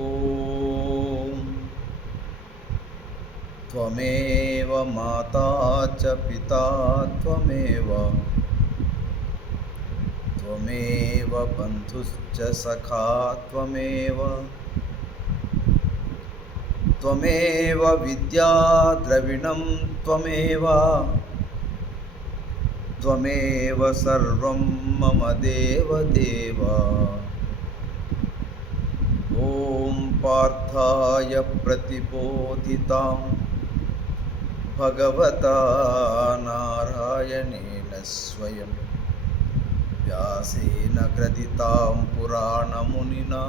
ఓం త్వమేవ మాతా చ పితా త్వమేవ బంధుశ్చ సఖా త్వమేవ విద్యా ద్రవిణం త్వమేవ సర్వం మమ దేవదేవ. ఓం పార్థాయ ప్రతిబోధితాం భగవతా నారాయణేన స్వయం వ్యాసేన గ్రథితాం పురాణమునినా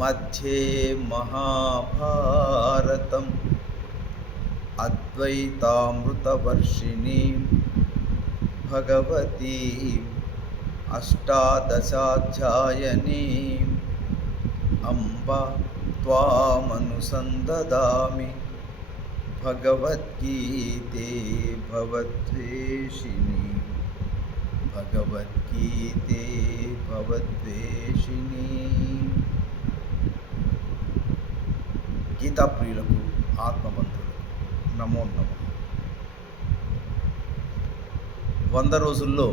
మధ్యే మహాభారతం అద్వైతామృతవర్షిణీ భగవతీ అష్టాదశాధ్యాయనీ అంబ త్వామనుసందదామి భగవద్గీతే భవద్వేషిణి భగవద్గీతే భవద్వేషిణి. గీతా ప్రియులకు ఆత్మబంధువులకు నమో నమః. 100 రోజుల్లో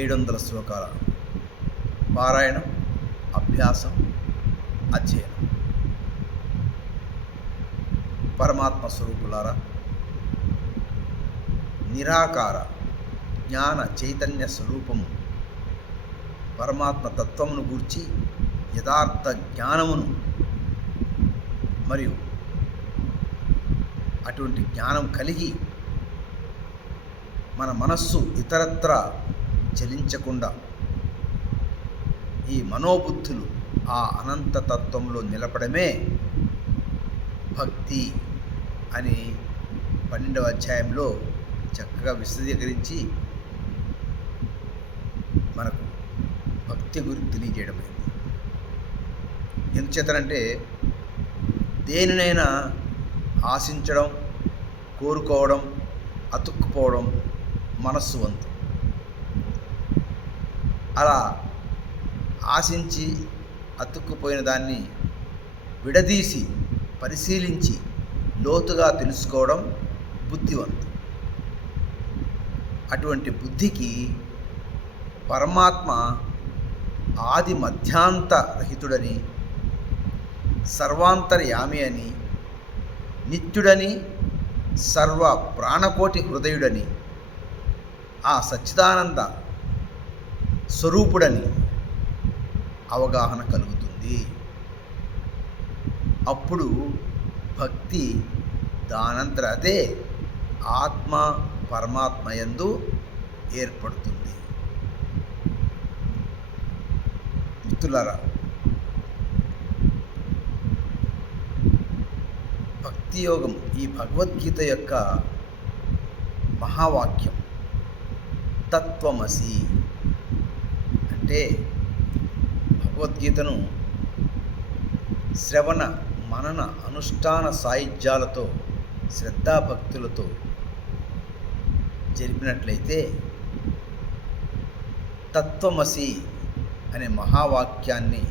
700 శ్లోకాల పారాయణం, అభ్యాసం, అధ్యయనం. పరమాత్మ స్వరూపులారా, నిరాకార జ్ఞాన చైతన్య స్వరూపము పరమాత్మ తత్వమును గూర్చి యథార్థ జ్ఞానమును మరియు అటువంటి జ్ఞానం కలిగి మన మనస్సు ఇతరత్ర చలించకుండా ఈ మనోబుద్ధులు ఆ అనంత తత్వంలో నిలపడమే భక్తి అని 12వ అధ్యాయంలో చక్కగా విశదీకరించి మనకు భక్తి గురించి తెలియజేయడమైంది. ఎందుచేతనంటే దేనినైనా ఆశించడం, కోరుకోవడం, అతుక్కుపోవడం మనస్సు వంతు. అలా ఆశించి అతుక్కుపోయిన దాన్ని విడదీసి పరిశీలించి లోతుగా తెలుసుకోవడం బుద్ధివంతు. అటువంటి బుద్ధికి పరమాత్మ ఆది మధ్యాంత రహితుడని, సర్వాంతర్యామి అని, నిత్యుడని, సర్వ ప్రాణకోటి హృదయుడని, ఆ సచ్చిదానంద స్వరూపుడని అవగాహన కలుగుతుంది. అప్పుడు భక్తి దానంతర అదే ఆత్మ పరమాత్మ యందు ఏర్పడుతుంది. మిత్రులారా, భక్తి యోగం ఈ భగవద్గీత యొక్క మహావాక్యం తత్వమసి. అంటే భగవద్గీతను శ్రవణ మనన అనుష్ఠాన సాయుధ్యాలతో శ్రద్ధాభక్తులతో జరిపినట్లయితే తత్వమసి అనే మహావాక్యాన్ని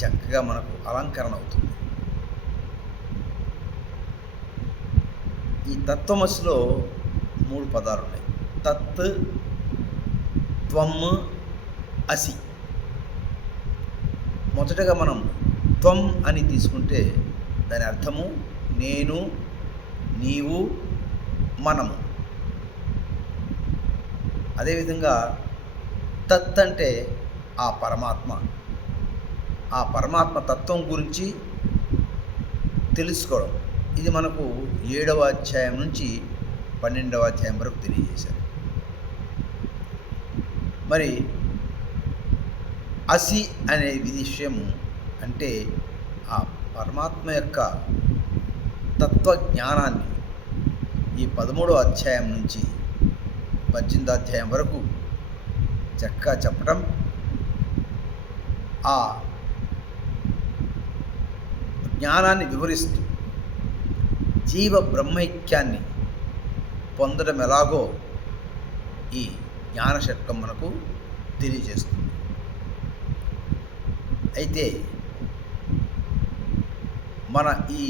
చక్కగా మనకు అలంకరణ అవుతుంది. ఈ తత్వమసిలో 3 పదాలు ఉన్నాయి. తత్, త్వం, అసి. మొదటగా మనం త్వం అని తీసుకుంటే దాని అర్థము నేను, నీవు, మనము. అదేవిధంగా తత్ అంటే ఆ పరమాత్మ, ఆ పరమాత్మ తత్వం గురించి తెలుసుకోవడం. ఇది మనకు 7వ అధ్యాయం నుంచి 12వ అధ్యాయం వరకు తెలియజేశారు. మరి అసి అనే విషయము అంటే ఆ పరమాత్మ యొక్క తత్వజ్ఞానాన్ని ఈ 13వ అధ్యాయం నుంచి 18వ అధ్యాయం వరకు చక్కగా చెప్పడం, ఆ జ్ఞానాన్ని వివరిస్తూ జీవ బ్రహ్మైక్యాన్ని పొందడం ఎలాగో ఈ జ్ఞానషట్కం మనకు తెలియజేస్తుంది. అయితే మన ఈ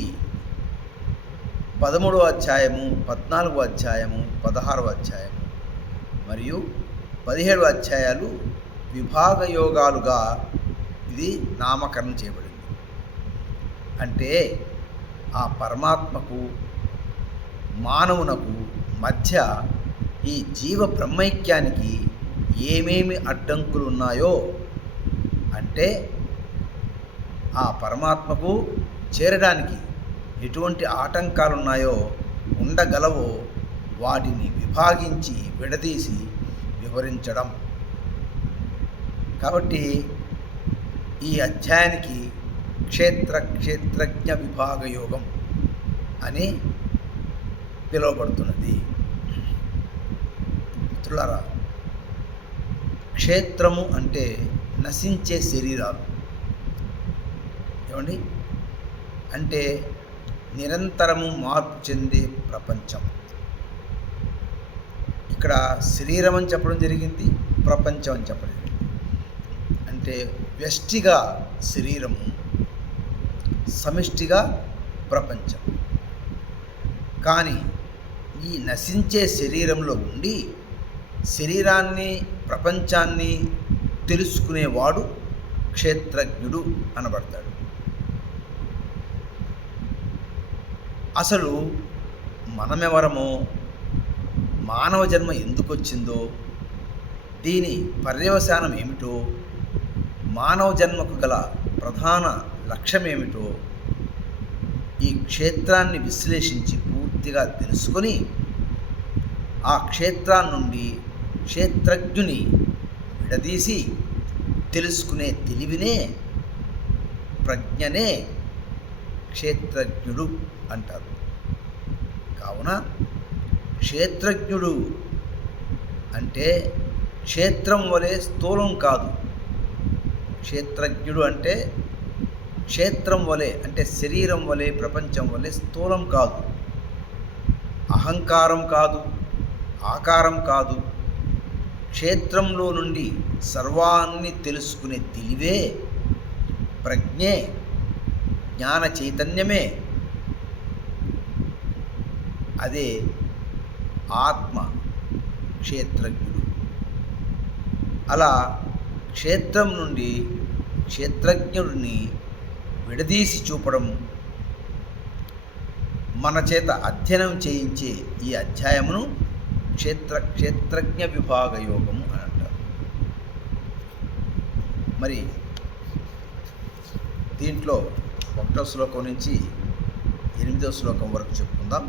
13వ అధ్యాయము, 14వ అధ్యాయము, 16వ అధ్యాయము మరియు 17వ అధ్యాయాలు విభాగ యోగాలుగా ఇది నామకరణం చేయబడింది. అంటే ఆ పరమాత్మకు మానవునకు మధ్య ఈ జీవ బ్రహ్మైక్యానికి ఏమేమి అడ్డంకులు ఉన్నాయో, అంటే ఆ పరమాత్మకు చేరడానికి ఎటువంటి ఆటంకాలు ఉన్నాయో, ఉండగలవో వాటిని విభాగించి విడదీసి వివరించడం. కాబట్టి ఈ అధ్యాయానికి క్షేత్రజ్ఞ విభాగ యోగం అని పిలువబడుతున్నది. మిత్రులారా, క్షేత్రము అంటే నశించే శరీరాలు. ఏమండి? అంటే నిరంతరము మార్పు చెందే ప్రపంచం. ఇక్కడ శరీరం అని చెప్పడం జరిగింది, ప్రపంచం అని చెప్పడం జరిగింది. అంటే వ్యష్టిగా శరీరము, సమిష్టిగా ప్రపంచం. కానీ ఈ నశించే శరీరంలో ఉండి శరీరాన్ని, ప్రపంచాన్ని తెలుసుకునేవాడు క్షేత్రజ్ఞుడు అనబడతాడు. అసలు మనమెవరమో, మానవ జన్మ ఎందుకు వచ్చిందో, దీని పర్యవసానం ఏమిటో, మానవ జన్మకు గల ప్రధాన లక్ష్యం ఏమిటో ఈ క్షేత్రాన్ని విశ్లేషించి పూర్తిగా తెలుసుకొని ఆ క్షేత్రాన్ని నుండి క్షేత్రజ్ఞుని విడదీసి తెలుసుకునే తెలివినే, ప్రజ్ఞనే క్షేత్రజ్ఞుడు అంటారు. కావున క్షేత్రజ్ఞుడు అంటే క్షేత్రం వలె స్థూలం కాదు. క్షేత్రజ్ఞుడు అంటే క్షేత్రం వలె, అంటే శరీరం వలె, ప్రపంచం వలె స్థూలం కాదు. అహంకారం కాదు, ఆకారం కాదు. క్షేత్రంలో నుండి సర్వాన్ని తెలుసుకునే తెలివే, ప్రజ్ఞే, జ్ఞాన చైతన్యమే. అదే ఆత్మ క్షేత్రజ్ఞుడు. అలా క్షేత్రం నుండి క్షేత్రజ్ఞుడిని విడదీసి చూపడం, మన చేత అధ్యయనం చేయించే ఈ అధ్యాయమును క్షేత్రజ్ఞ విభాగ యోగము అని అంటారు. మరి దీంట్లో 1వ శ్లోకం నుంచి 8వ శ్లోకం వరకు చెప్పుకుందాం.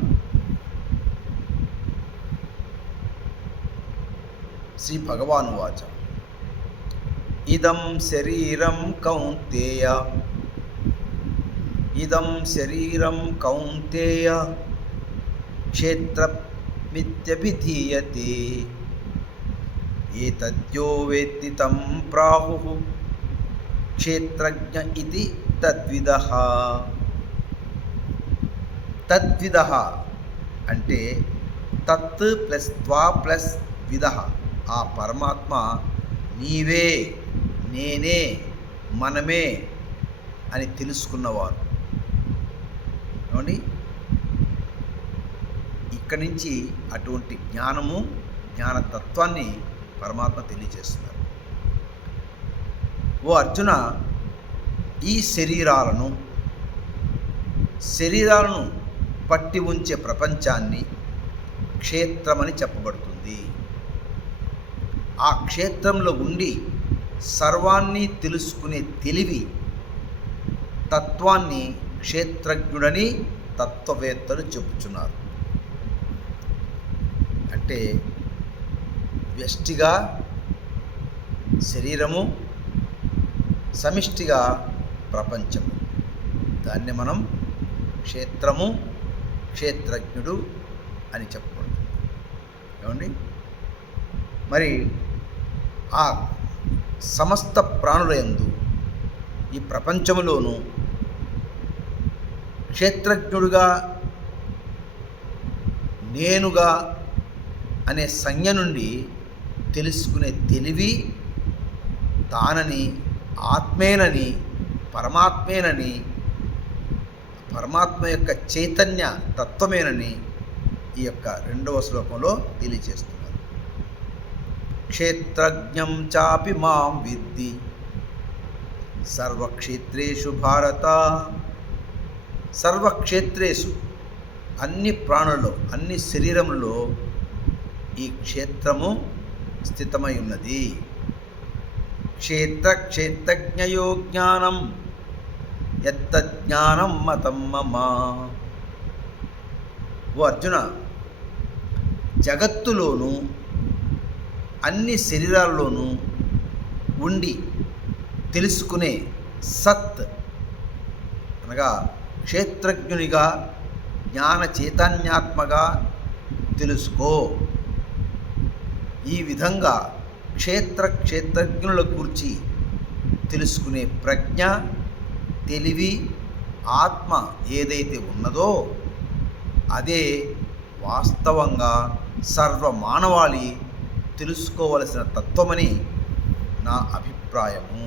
శ్రీ భగవాను వాచ: ఇదం శరీరం కౌంతేయ, ఇదం శరీరం కౌంతేయ క్షేత్రమిత్యభిధీయతే, ఏతద్యో వేత్తి తం ప్రాహుః క్షేత్రజ్ఞ ఇతి తద్విదః. తద్విదః అంటే తత్ ప్లస్ త్వా ప్లస్ విదః. ఆ పరమాత్మ నీవే, నేనే, మనమే అని తెలుసుకున్నవారు. ఏమండి? ఇక్కడి నుంచి అటువంటి జ్ఞానము, జ్ఞానతత్వాన్ని పరమాత్మ తెలియజేస్తున్నారు. ఓ అర్జున, ఈ శరీరాలను పట్టి ఉంచే ప్రపంచాన్ని క్షేత్రమని చెప్పబడుతుంది. ఆ క్షేత్రంలో ఉండి సర్వాన్ని తెలుసుకునే తెలివి, తత్వాన్ని క్షేత్రజ్ఞుడని తత్వవేత్తలు చెప్పుచున్నారు. అంటే వ్యష్టిగా శరీరము, సమిష్టిగా ప్రపంచము, దాన్ని మనం క్షేత్రము, క్షేత్రజ్ఞుడు అని చెప్పబడుతుంది. ఏమండి? మరి ఆ సమస్త ప్రాణులయందు, ఈ ప్రపంచములోనూ క్షేత్రజ్ఞుడుగా, నేనుగా అనే సంజ్ఞ నుండి తెలుసుకునే తెలివి తానని ఆత్మేనని, పరమాత్మేనని, పరమాత్మ యొక్క చైతన్య తత్వమేనని ఈ యొక్క 2వ శ్లోకంలో తెలియజేస్తున్నారు. క్షేత్రజ్ఞం చాపి మాం విద్ధి సర్వక్షేత్రేషు భారత. సర్వక్షేత్రేషు, అన్ని ప్రాణుల్లో, అన్ని శరీరంలో ఈ క్షేత్రము స్థితమై ఉన్నది. క్షేత్రజ్ఞయో జ్ఞానం యత్తజ్ఞానం మతం మమ. ఓ అర్జున, జగత్తులోనూ అన్ని శరీరాల్లోనూ ఉండి తెలుసుకునే సత్ అనగా క్షేత్రజ్ఞునిగా, జ్ఞాన చైతన్యాత్మగా తెలుసుకో. ఈ విధంగా క్షేత్రజ్ఞుల గురించి తెలుసుకునే ప్రజ్ఞ, తెలివి, ఆత్మ ఏదైతే ఉన్నదో అదే వాస్తవంగా సర్వమానవాళి తెలుసుకోవలసిన తత్వమని నా అభిప్రాయము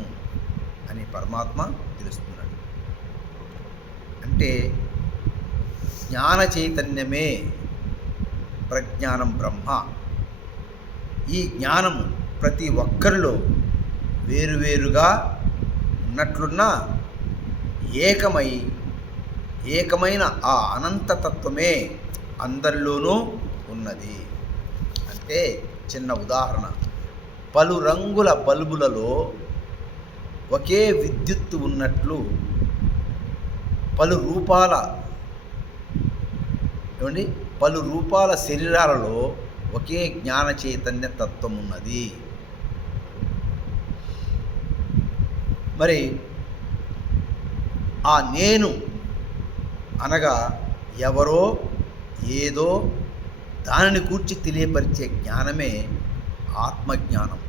అని పరమాత్మ తెలుస్తున్నాడు. అంటే జ్ఞాన చైతన్యమే ప్రజ్ఞానం బ్రహ్మ. ఈ జ్ఞానము ప్రతి ఒక్కరిలో వేరువేరుగా ఉన్నట్లున్నా ఏకమైన ఆ అనంతతత్వమే అందరిలోనూ ఉన్నది. అంటే చిన్న ఉదాహరణ, పలు రంగుల బల్బులలో ఒకే విద్యుత్తు ఉన్నట్లు పలు రూపాల శరీరాలలో ఒకే జ్ఞాన చైతన్య తత్వం ఉన్నది. మరి ఆ నేను అనగా ఎవరో ఏదో దానిని కూర్చి తెలియపరిచే జ్ఞానమే ఆత్మజ్ఞానం.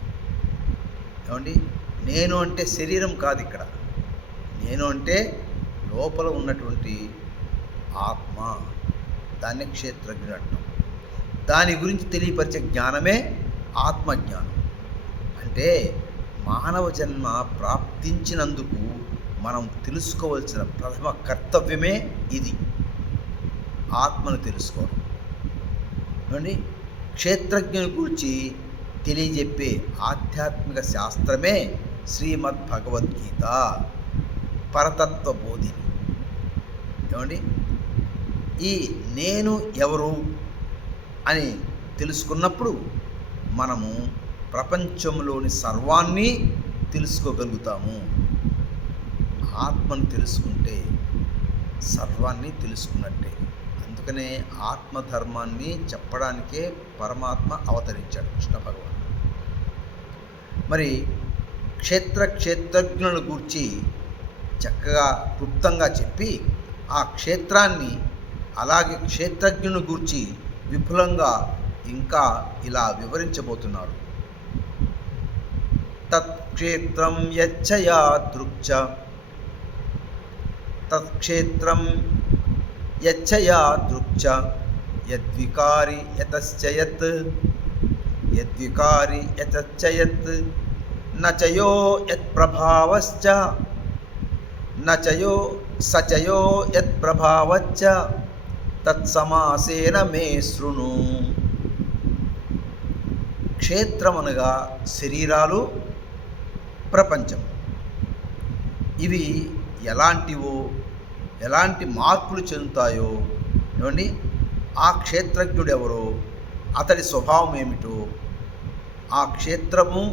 ఏమండి, నేను అంటే శరీరం కాదు. ఇక్కడ నేను అంటే లోపల ఉన్నటువంటి ఆత్మ, దాన్ని క్షేత్రజ్ఞుడు అంటాం. దాని గురించి తెలియపరిచే జ్ఞానమే ఆత్మజ్ఞానం. అంటే మానవ జన్మ ప్రాప్తించినందుకు మనం తెలుసుకోవలసిన ప్రథమ కర్తవ్యమే ఇది, ఆత్మను తెలుసుకోవడం. ఏమండి, క్షేత్రజ్ఞుని గురించి తెలియజెప్పే ఆధ్యాత్మిక శాస్త్రమే శ్రీమద్ భగవద్గీత, పరతత్వ బోధిని. ఏమండి, ఈ నేను ఎవరు అని తెలుసుకున్నప్పుడు మనము ప్రపంచంలోని సర్వాన్ని తెలుసుకోగలుగుతాము. ఆత్మను తెలుసుకుంటే సర్వాన్ని తెలుసుకున్నట్టే. అందుకనే ఆత్మధర్మాన్ని చెప్పడానికే పరమాత్మ అవతరించాడు, కృష్ణ భగవాన్. మరి క్షేత్రజ్ఞుల గూర్చి చక్కగా క్లుప్తంగా చెప్పి ఆ క్షేత్రాన్ని, అలాగే క్షేత్రజ్ఞుని గూర్చి విపులంగా ఇంకా ఇలా వివరించబోతున్నాడు. తత్క్షేత్రం యచ్చయా దృక్చ, తత్క్షేత్రం యచ్చయా దృక్చ యద్వికారి యతశ్చయత్, యద్వికారి యతశ్చయత్ నచయో యత్ప్రభావశ్చ, నచయో సచయో యత్ప్రభావశ్చ తత్సమాసేన మే శృణు. క్షేత్రమనగా శరీరాలు, ప్రపంచం. ఇవి ఎలాంటివో, ఎలాంటి మార్పులు చెందుతాయో, ఏమండి, ఆ క్షేత్రజ్ఞుడు ఎవరో, అతడి స్వభావం ఏమిటో, ఆ క్షేత్రము,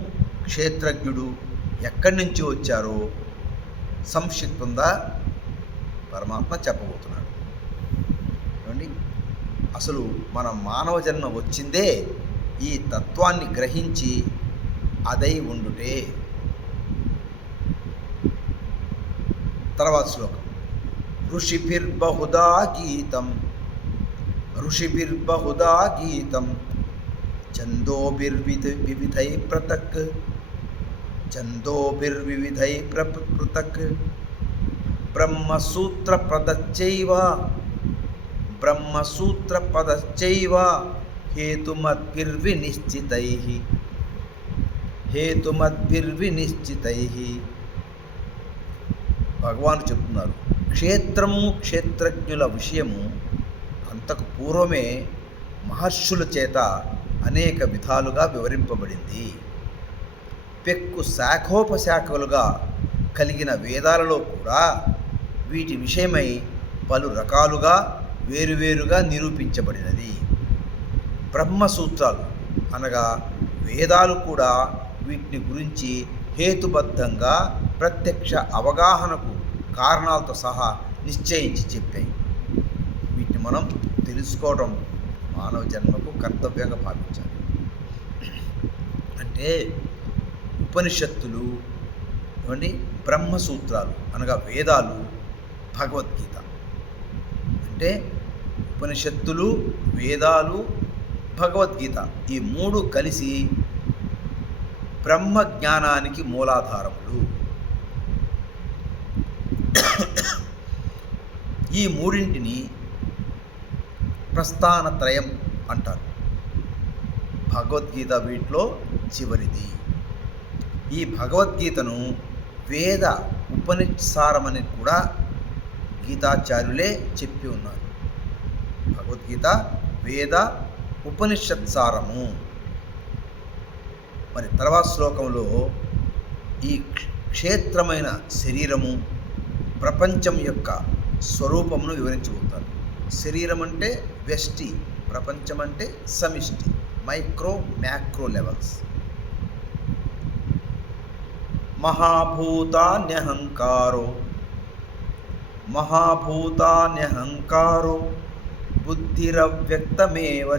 క్షేత్రజ్ఞుడు ఎక్కడి నుంచి వచ్చారో సంక్షిప్తంగా పరమాత్మ చెప్పబోతున్నాడు. ఏమండి, అసలు మన మానవ జన్మ వచ్చిందే ఈ తత్వాన్ని గ్రహించి అదై ఉండుటే. తర్వాత శ్లోకం, ఋషిభిర్బహుదా గీతం ఛందోభిర్వివిధై పృథక్ బ్రహ్మసూత్రపదశ్చైవ హేతుమద్భిర్వినిశ్చితైః భగవాను చెప్తున్నారు, క్షేత్రము క్షేత్రజ్ఞుల విషయము అంతకు పూర్వమే మహర్షుల చేత అనేక విధాలుగా వివరింపబడింది. పెక్కు శాఖోపశాఖలుగా కలిగిన వేదాలలో కూడా వీటి విషయమై పలు రకాలుగా వేరువేరుగా నిరూపించబడినది. బ్రహ్మసూత్రాలు అనగా వేదాలు కూడా వీటిని గురించి హేతుబద్ధంగా ప్రత్యక్ష అవగాహనకు కారణాలతో సహా నిశ్చయించి చెప్పాయి. వీటిని మనం తెలుసుకోవడం మానవ జన్మకు కర్తవ్యంగా భావించాలి. అంటే ఉపనిషత్తులు ఏమండి, బ్రహ్మసూత్రాలు అనగా వేదాలు, భగవద్గీత అంటే ఉపనిషత్తులు, వేదాలు, భగవద్గీత ఈ మూడు కలిసి బ్రహ్మ జ్ఞానానికి మూలాధారములు. ఈ మూడింటిని ప్రస్థానత్రయం అంటారు. భగవద్గీత వీటిలో చివరిది. ఈ భగవద్గీతను వేద ఉపనిషత్సారమని కూడా గీతాచార్యులే చెప్పి ఉన్నారు. భగవద్గీత వేద ఉపనిషత్సారము. మరి తర్వాత శ్లోకంలో ఈ క్షేత్రమైన శరీరము, ప్రపంచం యొక్క స్వరూపమును వివరించబోతారు. శరీరం అంటే వ్యష్టి, ప్రపంచం అంటే సమిష్టి, మైక్రో మ్యాక్రో లెవెల్స్. మహాభూతాన్యహంకారో మహాభూతాన్యహంకారో బుద్ధిరవ్యక్తమేవ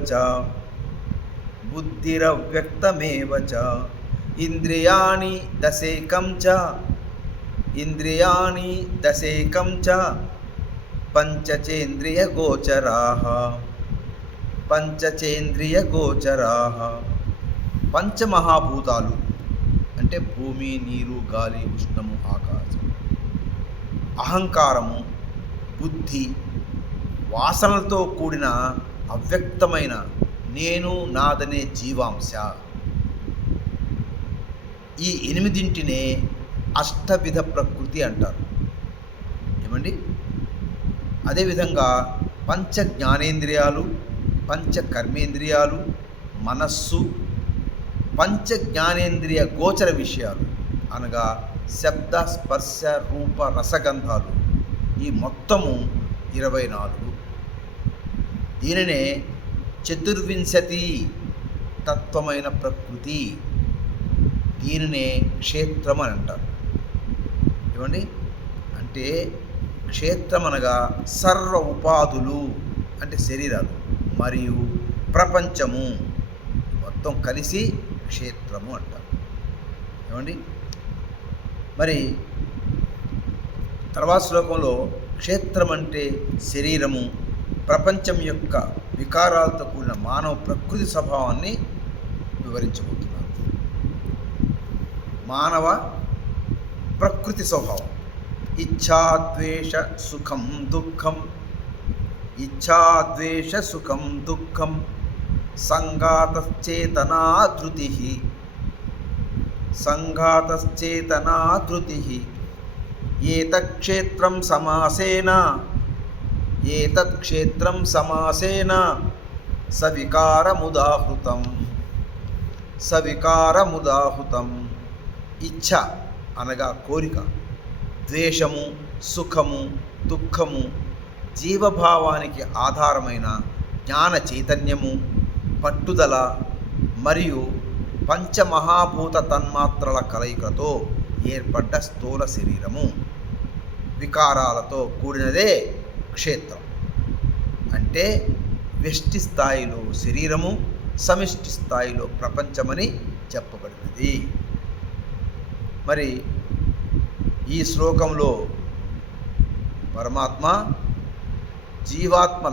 చ ఇంద్రియాణి దశేకం చ పంచచేంద్రియగోచరాః. పంచమహాభూతాలు అంటే భూమి, నీరు, గాలి, ఉష్ణము, ఆకాశం. అహంకారము, బుద్ధి, వాసనలతో కూడిన అవ్యక్తమైన నేను, నాదనే జీవాంశ. ఈ ఎనిమిదింటినే అష్టవిధ ప్రకృతి అంటారు. ఏమండి? అదేవిధంగా పంచ జ్ఞానేంద్రియాలు, పంచ కర్మేంద్రియాలు, మనస్సు, పంచ జ్ఞానేంద్రియ గోచర విషయాలు అనగా శబ్ద, స్పర్శ, రూప, రసగంధాలు. ఈ మొత్తము 24. దీనినే చతుర్వింశతి తత్వమైన ప్రకృతి, దీనినే క్షేత్రం అని అంటారు. ఏమండి? అంటే క్షేత్రం అనగా సర్వ ఉపాధులు అంటే శరీరాలు మరియు ప్రపంచము మొత్తం కలిసి క్షేత్రము అంటారు. ఏమండి? మరి తర్వాత శ్లోకంలో క్షేత్రం అంటే శరీరము, ప్రపంచం యొక్క వికారాలతో కూడిన మానవ ప్రకృతి స్వభావాన్ని వివరించబోతున్నారు. మానవ ప్రకృతి స్వభావం ఇచ్ఛాద్వేష సుఖం దుఃఖం సంఘాతశ్చేతనా ధృతిః ఏతత్క్షేత్రం సమాసేన సవికారముదాహృతం. ఇచ్ఛ అనగా కోరిక, ద్వేషము, సుఖము, దుఃఖము జీవభావానికి ఆధారమైన జ్ఞాన చైతన్యము, పట్టుదల మరియు పంచమహాభూత తన్మాత్రల కలయికతో ఏర్పడ్డ స్థూల శరీరము, వికారాలతో కూడినదే క్షేత్రం. అంటే వ్యష్టి స్థాయిలో శరీరము, సమిష్టి స్థాయిలో ప్రపంచమని చెప్పబడినది. మరి ఈ శ్లోకంలో పరమాత్మ జీవాత్మ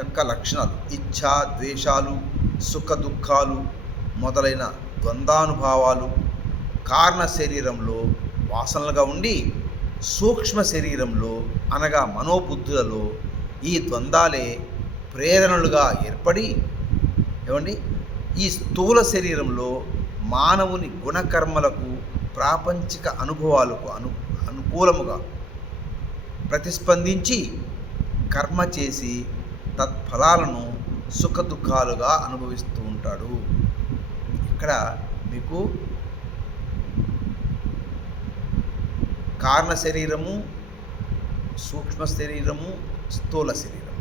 యొక్క లక్షణాలు ఇచ్ఛా, ద్వేషాలు, సుఖ దుఃఖాలు మొదలైన ద్వంద్వానుభావాలు కారణ శరీరంలో వాసనలుగా ఉండి, సూక్ష్మ శరీరంలో అనగా మనోబుద్ధులలో ఈ ద్వంద్వాలే ప్రేరణలుగా ఏర్పడి ఏమండి ఈ స్థూల శరీరంలో మానవుని గుణకర్మలకు ప్రాపంచిక అనుభవాలకు అనుకూలముగా ప్రతిస్పందించి కర్మ చేసి తత్ఫలాలను సుఖదుఖాలుగా అనుభవిస్తూ ఉంటాడు. ఇక్కడ మీకు కారణ శరీరము, సూక్ష్మ శరీరము, స్థూల శరీరం,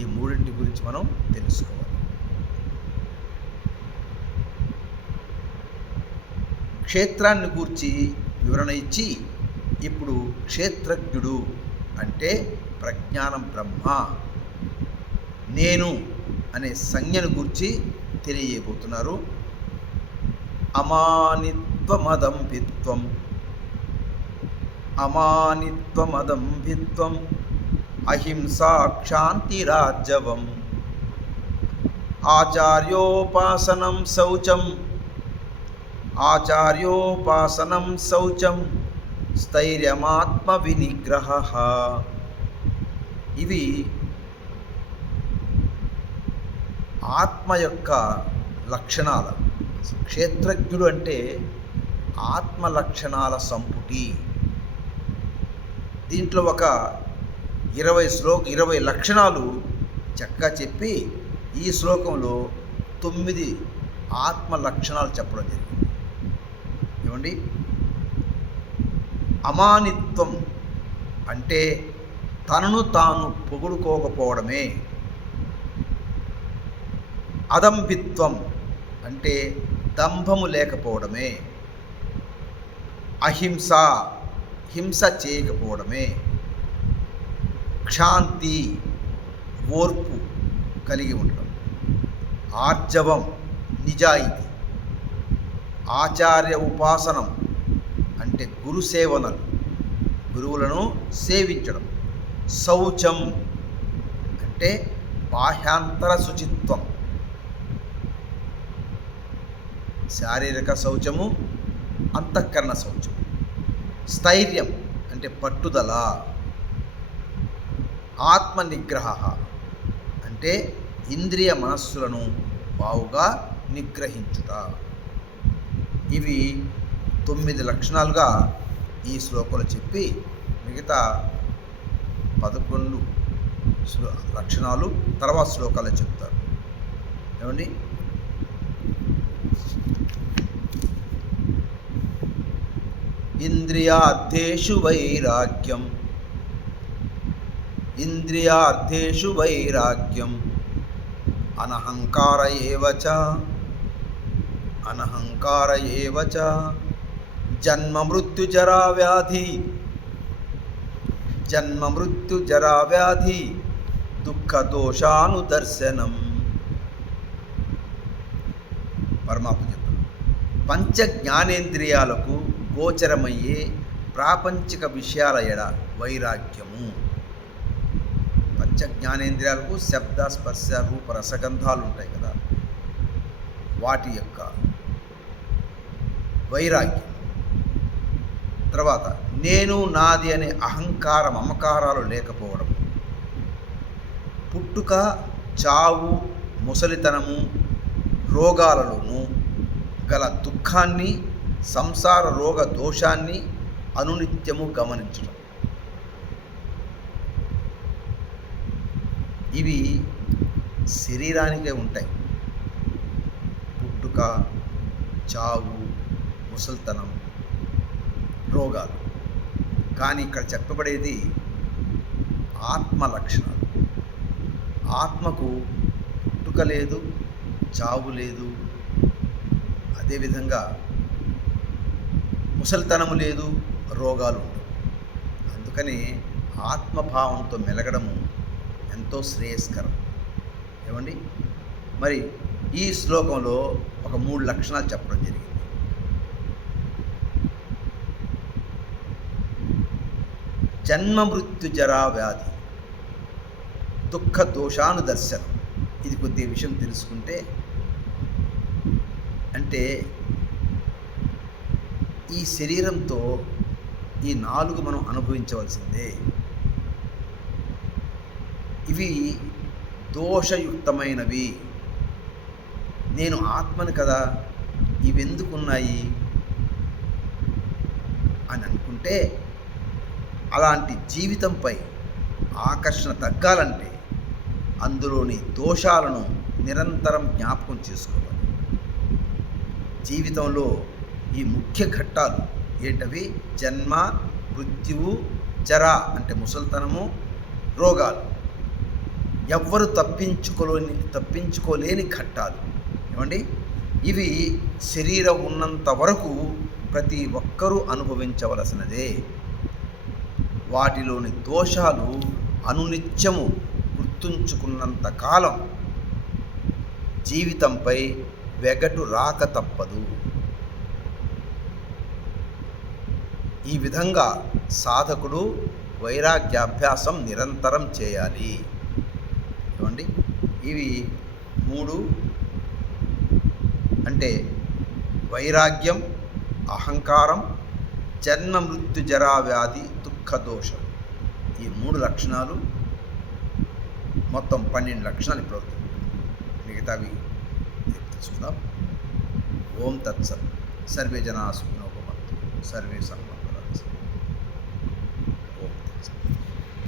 ఈ మూడింటి గురించి మనం తెలుసుకోవాలి. క్షేత్రాన్ని గూర్చి వివరణ ఇచ్చి ఇప్పుడు క్షేత్రజ్ఞుడు అంటే ప్రజ్ఞానం బ్రహ్మ, నేను అనే సంజ్ఞను గూర్చి తెలియబోతున్నారు. అమానిత్వమదంభిత్వం, అమానిత్వమదంభిత్వం, అహింసా క్షాంతిరార్జవం, ఆచార్యోపాసనం శౌచం, ఆచార్యోపాసనం శౌచం, స్థైర్యమాత్మ వినిగ్రహ. ఇవి ఆత్మ యొక్క లక్షణాలు. క్షేత్రజ్ఞుడు అంటే ఆత్మ లక్షణాల సంపుటి. దీంట్లో ఒక 20 లక్షణాలు చక్కగా చెప్పి ఈ శ్లోకంలో 9 ఆత్మ లక్షణాలు చెప్పడం జరిగింది. ఏమండి, అమానిత్వం అంటే తనను తాను పొగుడుకోకపోవడమే. అదంభిత్వం అంటే దంభము లేకపోవడమే. అహింస, హింస చేయకపోవడమే. క్షాంతి, ఓర్పు కలిగి ఉండడం. ఆర్జవం, నిజాయితీ. ఆచార్య ఉపాసనం అంటే గురు సేవనలు, గురువులను సేవించడం. శౌచం అంటే బాహ్యాంతర శుచిత్వం, శారీరక శౌచము, అంతఃకరణ శౌచం. స్థైర్యం అంటే పట్టుదల. ఆత్మ నిగ్రహ అంటే ఇంద్రియ మనస్సులను బావుగా నిగ్రహించుట. ఇవి 9 లక్షణాలుగా ఈ శ్లోకంలో చెప్పి మిగతా 11 లక్షణాలు తర్వాత శ్లోకాల్లో చెప్తారు. ఏమండి, ఇంద్రియార్థేషు వైరాగ్యం, ఇంద్రియార్థేషు వైరాగ్యం, అనహంకార ఏవచ, అనహంకార ఏవచ, జన్మ మృత్యు జరా వ్యాధి, జన్మ మృత్యు జరా వ్యాధి, దుఃఖ దోషానుదర్శనం. పరమాత్మ చెప్తాడు, పంచ జ్ఞానేంద్రియాలకు గోచరమయ్యే ప్రాపంచిక విషయాల ఎడ వైరాగ్యము. పంచ జ్ఞానేంద్రియాలకు శబ్ద, స్పర్శ, రూప, రసగంధాలు ఉంటాయి కదా, వాటి యొక్క వైరాగ్యం. తర్వాత నేను, నాది అనే అహంకార మమకారాలు లేకపోవడం. పుట్టుక, చావు, ముసలితనము, రోగాలలోనూ గల దుఃఖాన్ని, సంసార రోగ దోషాన్ని అనునిత్యము గమనించడం. ఇవి శరీరానికే ఉంటాయి. పుట్టుక, చావు, ముసలితనం, రోగాలు. కానీ ఇక్కడ చెప్పబడేది ఆత్మ లక్షణాలు. ఆత్మకు పుట్టుక లేదు, చావు లేదు, అదేవిధంగా ముసలితనము లేదు, రోగాలు ఉండవు. అందుకని ఆత్మభావంతో మెలగడము ఎంతో శ్రేయస్కరం. ఏమండి, మరి ఈ శ్లోకంలో ఒక 3 లక్షణాలు చెప్పడం జరిగింది. జన్మ మృత్యు జరా వ్యాధి, దుఃఖ దోషానుదర్శనం. ఇది కొద్ది విషయం తెలుసుకుంటే, అంటే ఈ శరీరంతో ఈ 4 మనం అనుభవించవలసిందే. ఇవి దోషయుక్తమైనవి. నేను ఆత్మను కదా, ఇవెందుకున్నాయి? ఉంటే అలాంటి జీవితంపై ఆకర్షణ తగ్గాలంటే అందులోని దోషాలను నిరంతరం జ్ఞాపకం చేసుకోవాలి. జీవితంలో ఈ ముఖ్య ఘట్టాలు ఏంటవి? జన్మ, మృత్యువు, జర అంటే ముసల్తనము, రోగాలు. ఎవ్వరు తప్పించుకోలేని ఘట్టాలు. ఏమండి? ఇవి శరీరం ఉన్నంత వరకు ప్రతి ఒక్కరూ అనుభవించవలసినదే. వాటిలోని దోషాలు అనునిత్యము గుర్తుంచుకున్నంత కాలం జీవితంపై వెగటు రాక తప్పదు. ఈ విధంగా సాధకుడు వైరాగ్యాభ్యాసం నిరంతరం చేయాలి. ఏమండి? ఇవి 3 అంటే వైరాగ్యం, అహంకారం, జన్మ మృత్యు జరా వ్యాధి దుఃఖ దోషం. ఈ 3 లక్షణాలు, మొత్తం 12 లక్షణాలు ఇప్పుడు అవుతాయి. మిగతావి తెలుసుకుందాం. ఓం తత్సత్. సర్వే జనా సుఖినో భవంతు. సర్వే సంభవంతు.